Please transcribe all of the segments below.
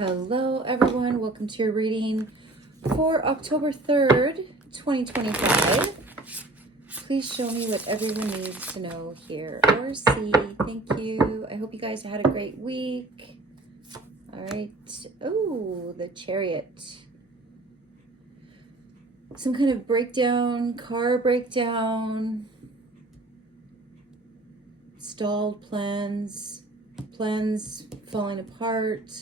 Hello everyone, welcome to your reading for October 3rd, 2025. Please show me what everyone needs to know here or see. Thank you. I hope you guys had a great week. All right. Oh, the Chariot. Some kind of breakdown, car breakdown, stalled plans falling apart.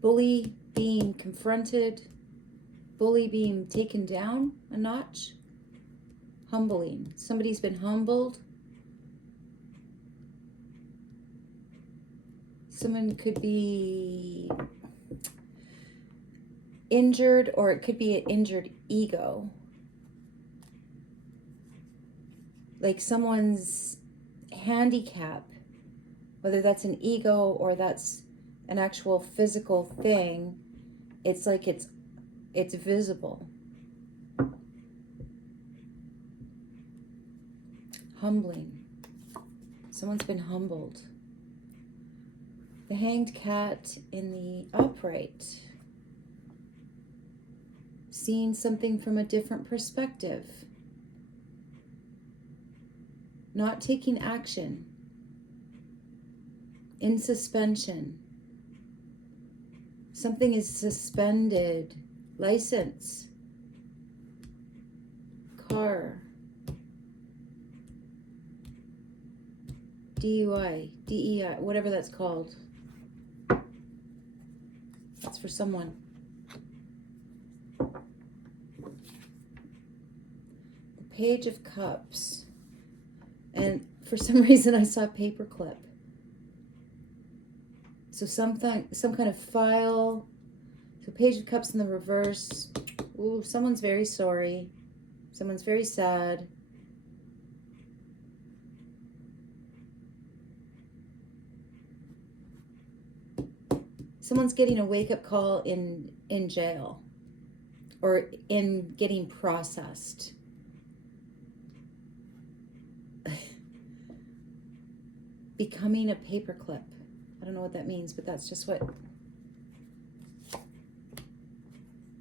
Bully being confronted, bully being taken down a notch, humbling. Somebody's been humbled. Someone could be injured, or it could be an injured ego. Like someone's handicap, whether that's an ego or that's an actual physical thing, it's like it's visible. Humbling. Someone's been humbled. The Hanged Cat in the upright. Seeing something from a different perspective. Not taking action. In suspension. Something is suspended. License. Car. DUI. DEI. Whatever that's called. That's for someone. The Page of Cups. And for some reason I saw paperclip. So some kind of file. So Page of Cups in the reverse. Ooh, someone's very sorry. Someone's very sad. Someone's getting a wake-up call in jail. Or in getting processed. Becoming a paperclip. I don't know what that means, but that's just what.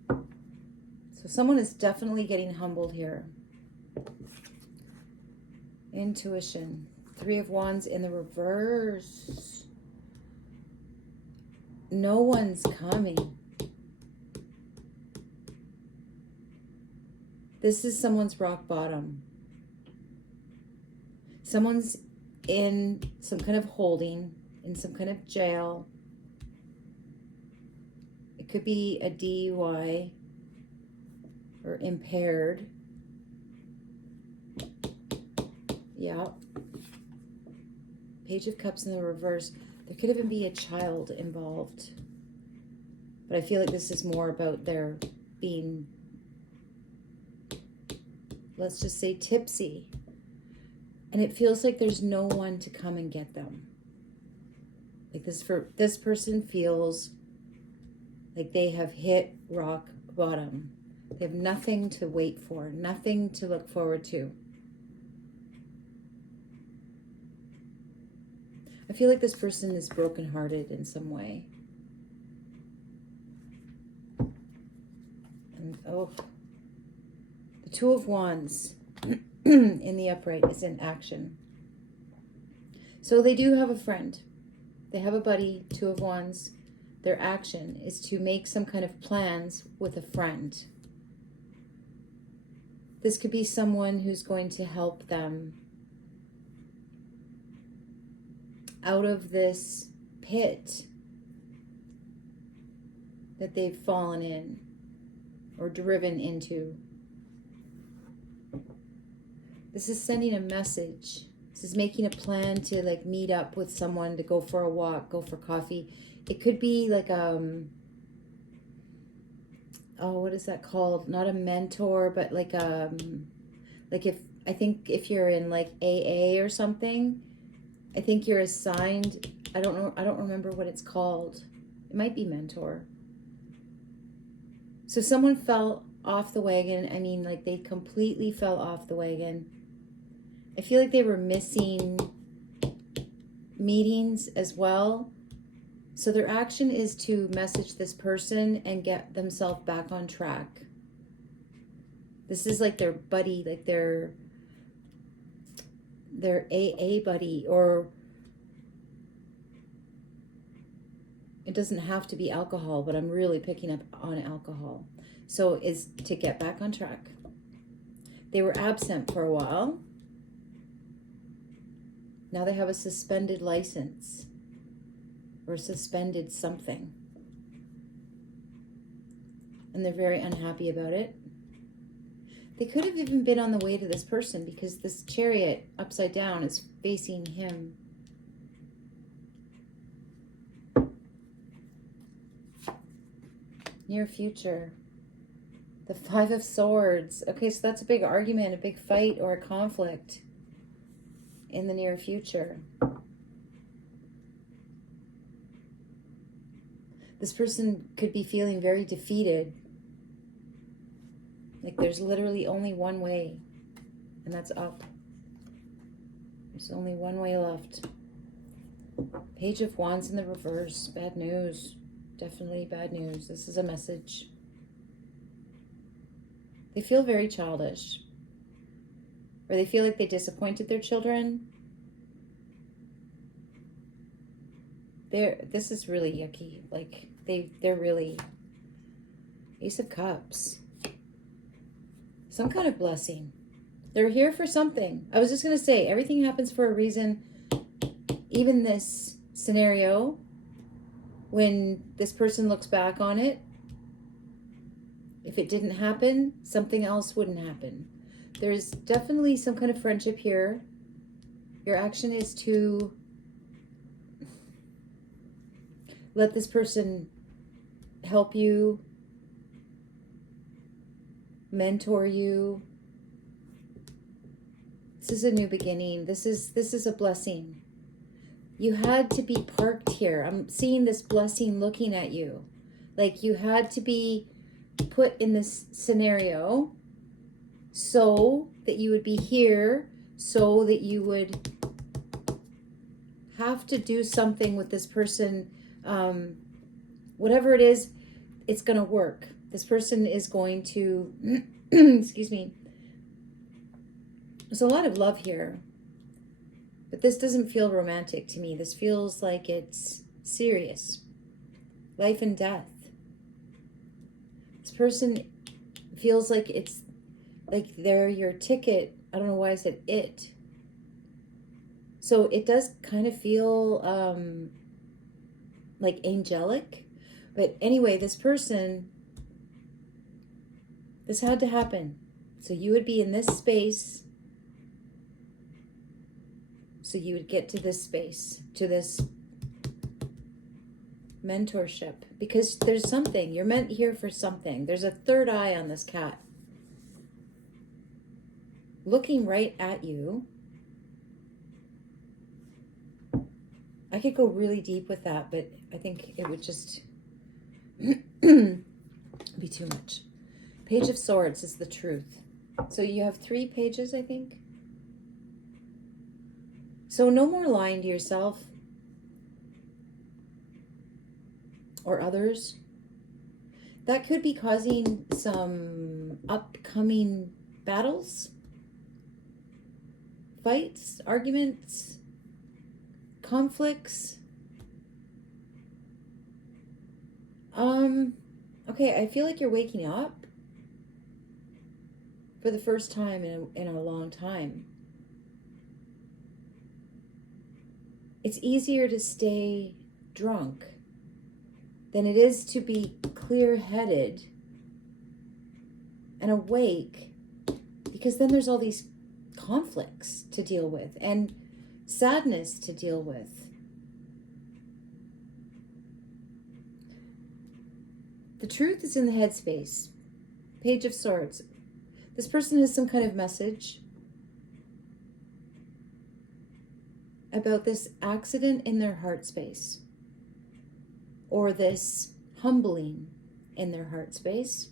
So someone is definitely getting humbled here. Intuition. 3 of Wands in the reverse. No one's coming. This is someone's rock bottom. Someone's in some kind of holding, in some kind of jail. It could be a DUI or impaired. Yeah. Page of Cups in the reverse. There could even be a child involved. But I feel like this is more about their being, let's just say, tipsy. And it feels like there's no one to come and get them. Like this person feels like they have hit rock bottom. They have nothing to wait for, nothing to look forward to. I feel like this person is brokenhearted in some way. And oh, the 2 of Wands in the upright is in action. So they do have a friend. They have a buddy, 2 of Wands. Their action is to make some kind of plans with a friend. This could be someone who's going to help them out of this pit that they've fallen in or driven into. This is sending a message. This is making a plan to like meet up with someone, to go for a walk, go for coffee. It could be like oh, what is that called? Not a mentor, but like if you're in like AA or something, I think you're assigned, I don't know, I don't remember what it's called. It might be mentor. So someone fell off the wagon. I mean, like they completely fell off the wagon. I feel like they were missing meetings as well. So their action is to message this person and get themselves back on track. This is like their buddy, like their AA buddy, or it doesn't have to be alcohol, but I'm really picking up on alcohol. So is to get back on track. They were absent for a while. Now they have a suspended license or suspended something. And they're very unhappy about it. They could have even been on the way to this person because this chariot upside down is facing him. Near future. The Five of Swords. Okay, so that's a big argument, a big fight or a conflict in the near future. This person could be feeling very defeated. Like there's literally only one way, and that's up. There's only one way left. Page of Wands in the reverse. Bad news. Definitely bad news. This is a message. They feel very childish. Or they feel like they disappointed their children. This is really yucky. Like they're really Ace of Cups. Some kind of blessing. They're here for something. I was just going to say, everything happens for a reason. Even this scenario, when this person looks back on it, if it didn't happen, something else wouldn't happen. There's definitely some kind of friendship here. Your action is to let this person help you, mentor you. This is a new beginning. This is a blessing. You had to be parked here. I'm seeing this blessing looking at you. Like you had to be put in this scenario so that you would be here, so that you would have to do something with this person. Whatever it is, it's going to work. This person is going to, excuse me. There's a lot of love here, but this doesn't feel romantic to me. This feels like it's serious. Life and death. This person feels like it's like they're your ticket. I don't know why I said it. So it does kind of feel like angelic. But anyway, this person, this had to happen. So you would be in this space. So you would get to this space, to this mentorship. Because there's something. You're meant here for something. There's a third eye on this cat. Looking right at you. I could go really deep with that, but I think it would just be too much. Page of Swords is the truth. So you have 3 pages, I think. So no more lying to yourself or others. That could be causing some upcoming battles, fights, arguments, conflicts. Okay, I feel like you're waking up for the first time in a long time. It's easier to stay drunk than it is to be clear-headed and awake, because then there's all these conflicts to deal with and sadness to deal with. The truth is in the headspace. Page of Swords. This person has some kind of message about this accident in their heart space, or this humbling in their heart space.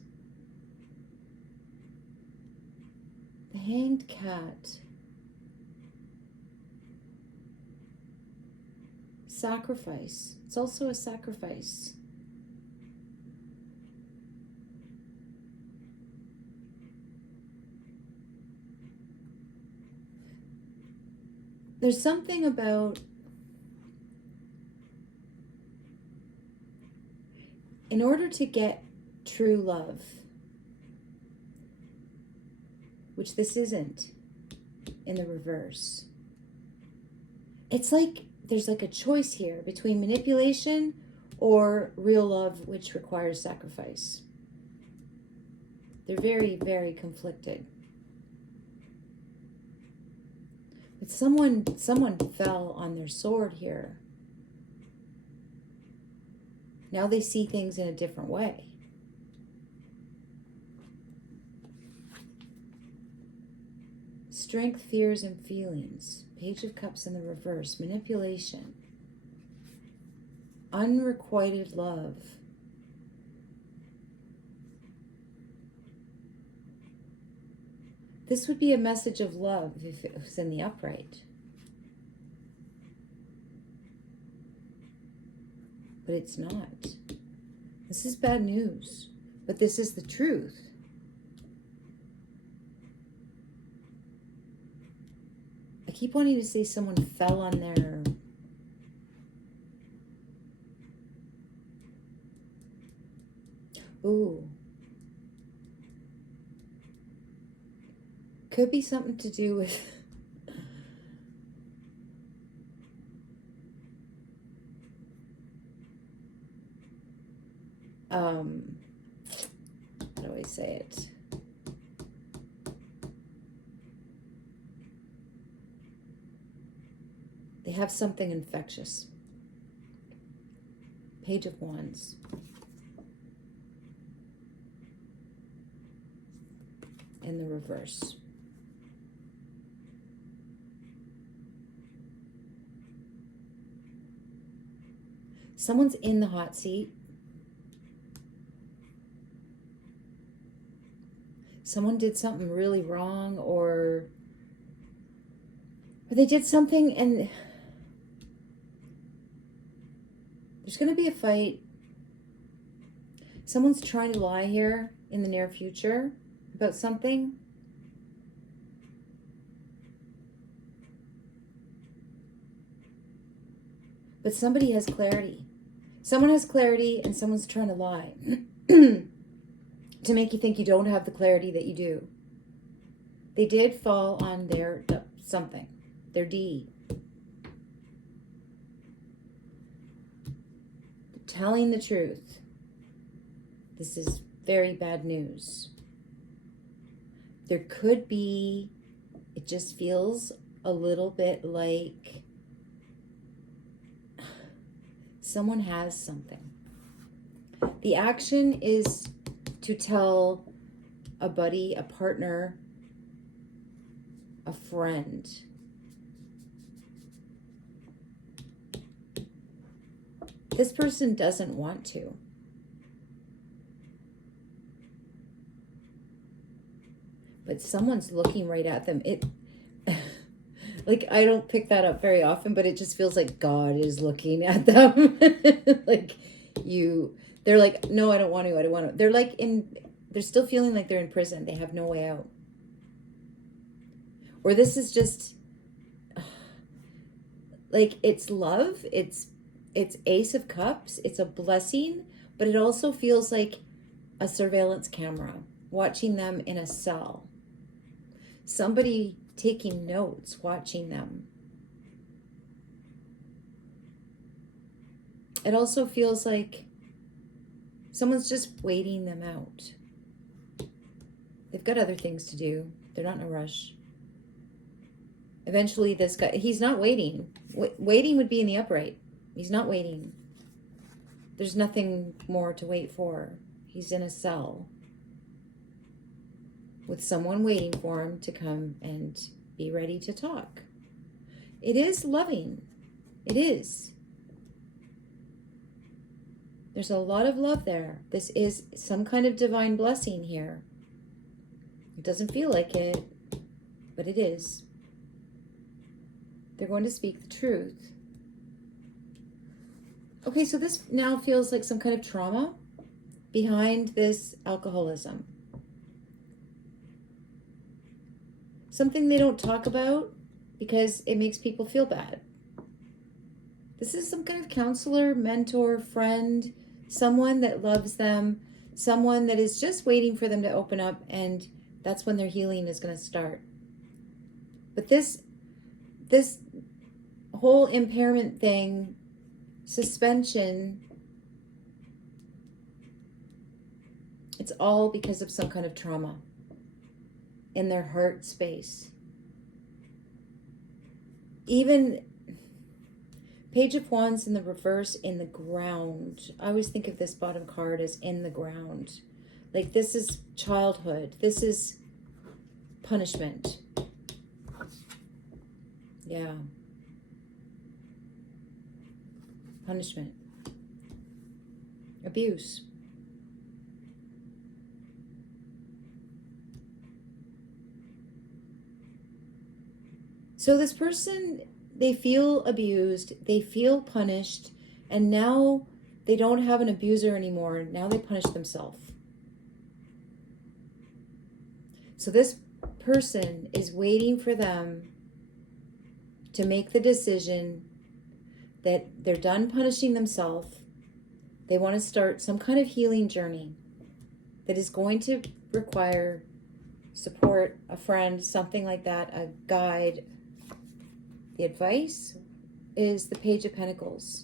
The Hanged Cat. Sacrifice. It's also a sacrifice. There's something about, in order to get true love, which this isn't in the reverse, it's like there's like a choice here between manipulation or real love, which requires sacrifice. They're very, very conflicted. But someone fell on their sword here. Now they see things in a different way. Strength, fears, and feelings. Page of Cups in the reverse. Manipulation. Unrequited love. This would be a message of love if it was in the upright. But it's not. This is bad news. But this is the truth. I keep wanting to say someone fell on their... Ooh. Could be something to do with... how do I say it? They have something infectious. Page of Wands. In the reverse. Someone's in the hot seat. Someone did something really wrong, or they did something and there's going to be a fight. Someone's trying to lie here in the near future about something. But somebody has clarity. Someone has clarity and someone's trying to lie to make you think you don't have the clarity that you do. They did fall on their something, their deed. Telling the truth. This is very bad news. There could be, it just feels a little bit like someone has something. The action is to tell a buddy, a partner, a friend. This person doesn't want to. But someone's looking right at them. It, like, I don't pick that up very often, but it just feels like God is looking at them. Like, they're like, no, I don't want to, I don't want to. They're still feeling like they're in prison. They have no way out. Or this is just, like, it's love. It's Ace of Cups. It's a blessing, but it also feels like a surveillance camera watching them in a cell. Somebody taking notes, watching them. It also feels like someone's just waiting them out. They've got other things to do. They're not in a rush. Eventually this guy, he's not waiting. Waiting would be in the upright. He's not waiting. There's nothing more to wait for. He's in a cell with someone waiting for him to come and be ready to talk. It is loving. It is. There's a lot of love there. This is some kind of divine blessing here. It doesn't feel like it, but it is. They're going to speak the truth. Okay, so this now feels like some kind of trauma behind this alcoholism. Something they don't talk about because it makes people feel bad. This is some kind of counselor, mentor, friend, someone that loves them, someone that is just waiting for them to open up, and that's when their healing is going to start. But this whole impairment thing, suspension, it's all because of some kind of trauma in their heart space. Even Page of Wands in the reverse, in the ground. I always think of this bottom card as in the ground. Like, this is childhood. This is punishment. Yeah. Punishment. Abuse. So this person, they feel abused, they feel punished, and now they don't have an abuser anymore. Now they punish themselves. So this person is waiting for them to make the decision that they're done punishing themselves. They want to start some kind of healing journey that is going to require support, a friend, something like that, a guide. The advice is the Page of Pentacles.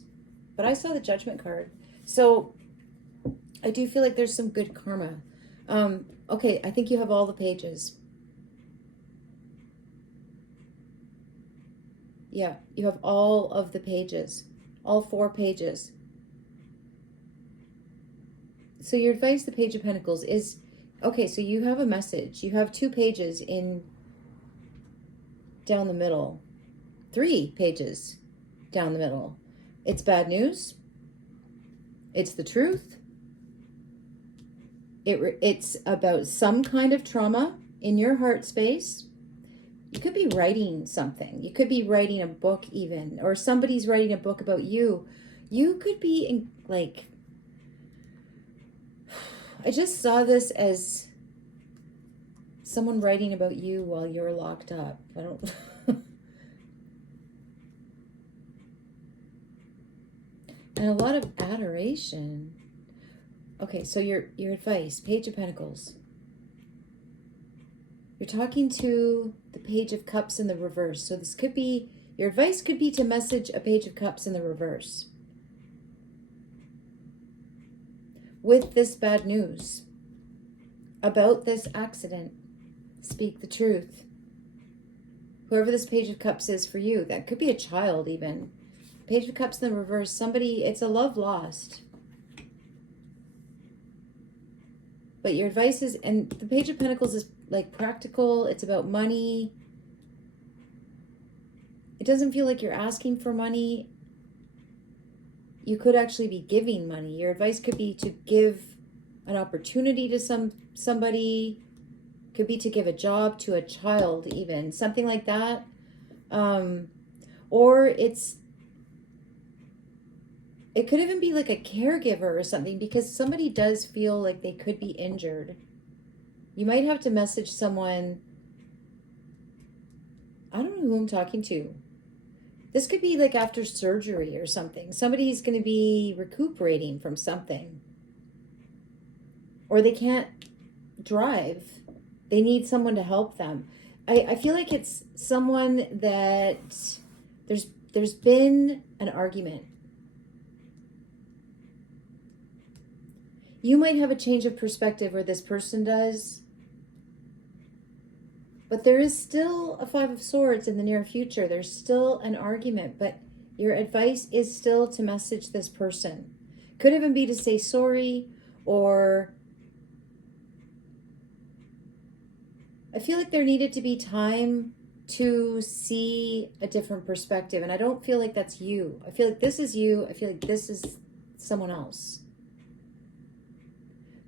But I saw the Judgment card. So I do feel like there's some good karma. Okay, I think you have all the pages. Yeah, you have all of the pages. All 4 pages. So your advice, the Page of Pentacles, is... Okay, so you have a message. You have 2 pages in... down the middle. 3 pages down the middle. It's bad news. It's the truth. It's about some kind of trauma in your heart space. You could be writing something. You could be writing a book even, or somebody's writing a book about you. You could be in, like, I just saw this as someone writing about you while you're locked up. I don't... And a lot of adoration. Okay, so your advice, Page of Pentacles. You're talking to the Page of Cups in the reverse. So this could be, your advice could be to message a Page of Cups in the reverse. With this bad news about this accident. Speak the truth. Whoever this Page of Cups is for you, that could be a child even. Page of Cups in the reverse, somebody, it's a love lost. But your advice is, and the Page of Pentacles is like practical, it's about money. It doesn't feel like you're asking for money. You could actually be giving money. Your advice could be to give an opportunity to somebody. Could be to give a job to a child even. Something like that. Or it could even be like a caregiver or something, because somebody does feel like they could be injured. You might have to message someone. I don't know who I'm talking to. This could be like after surgery or something. Somebody's going to be recuperating from something. Or they can't drive. They need someone to help them. I feel like it's someone that there's been an argument. You might have a change of perspective, or this person does. But there is still a 5 of Swords in the near future. There's still an argument, but your advice is still to message this person. Could even be to say sorry, or I feel like there needed to be time to see a different perspective. And I don't feel like that's you. I feel like this is you. I feel like this is someone else.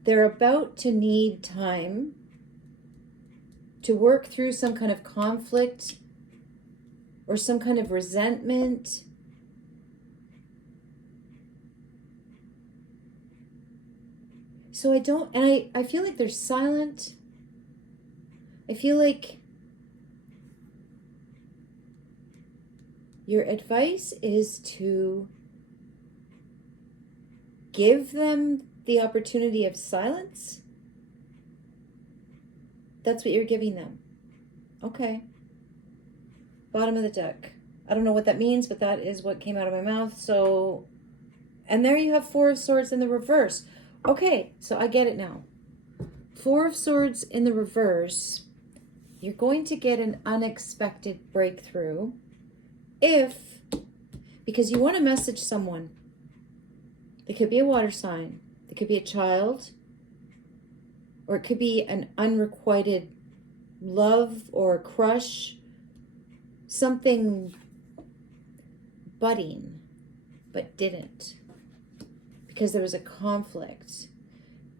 They're about to need time to work through some kind of conflict or some kind of resentment. So I don't, and I feel like they're silent. I feel like your advice is to give them the opportunity of silence. That's what you're giving them. Okay. Bottom of the deck. I don't know what that means, but that is what came out of my mouth. So, and there you have Four of Swords in the reverse. Okay, so I get it now. Four of Swords in the reverse. You're going to get an unexpected breakthrough because you want to message someone. It could be a water sign. It could be a child. Or it could be an unrequited love or crush. Something budding, but didn't. Because there was a conflict.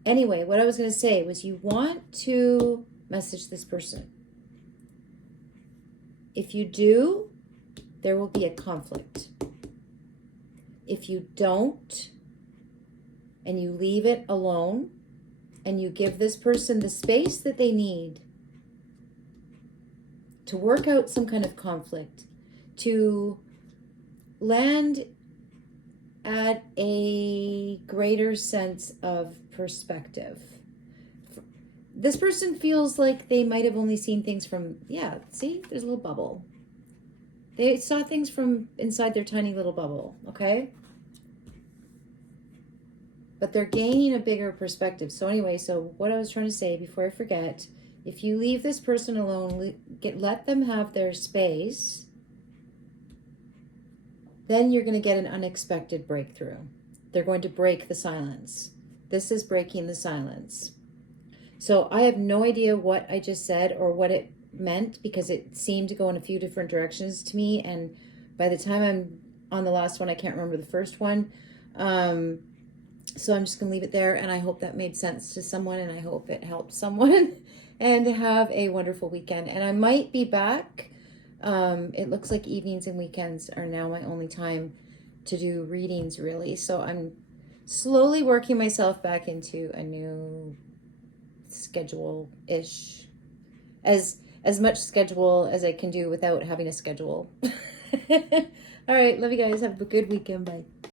Anyway, what I was going to say was you want to message this person. If you do, there will be a conflict. If you don't, and you leave it alone, and you give this person the space that they need to work out some kind of conflict, to land at a greater sense of perspective. This person feels like they might have only seen things from, yeah, see, there's a little bubble. They saw things from inside their tiny little bubble, okay? But they're gaining a bigger perspective. So anyway, so what I was trying to say before I forget, if you leave this person alone, let them have their space, then you're going to get an unexpected breakthrough. They're going to break the silence. This is breaking the silence. So I have no idea what I just said or what it meant because it seemed to go in a few different directions to me. And by the time I'm on the last one, I can't remember the first one. So I'm just going to leave it there. And I hope that made sense to someone. And I hope it helped someone. And have a wonderful weekend. And I might be back. It looks like evenings and weekends are now my only time to do readings, really. So I'm slowly working myself back into a new schedule-ish. As much schedule as I can do without having a schedule. All right, love you guys. Have a good weekend. Bye.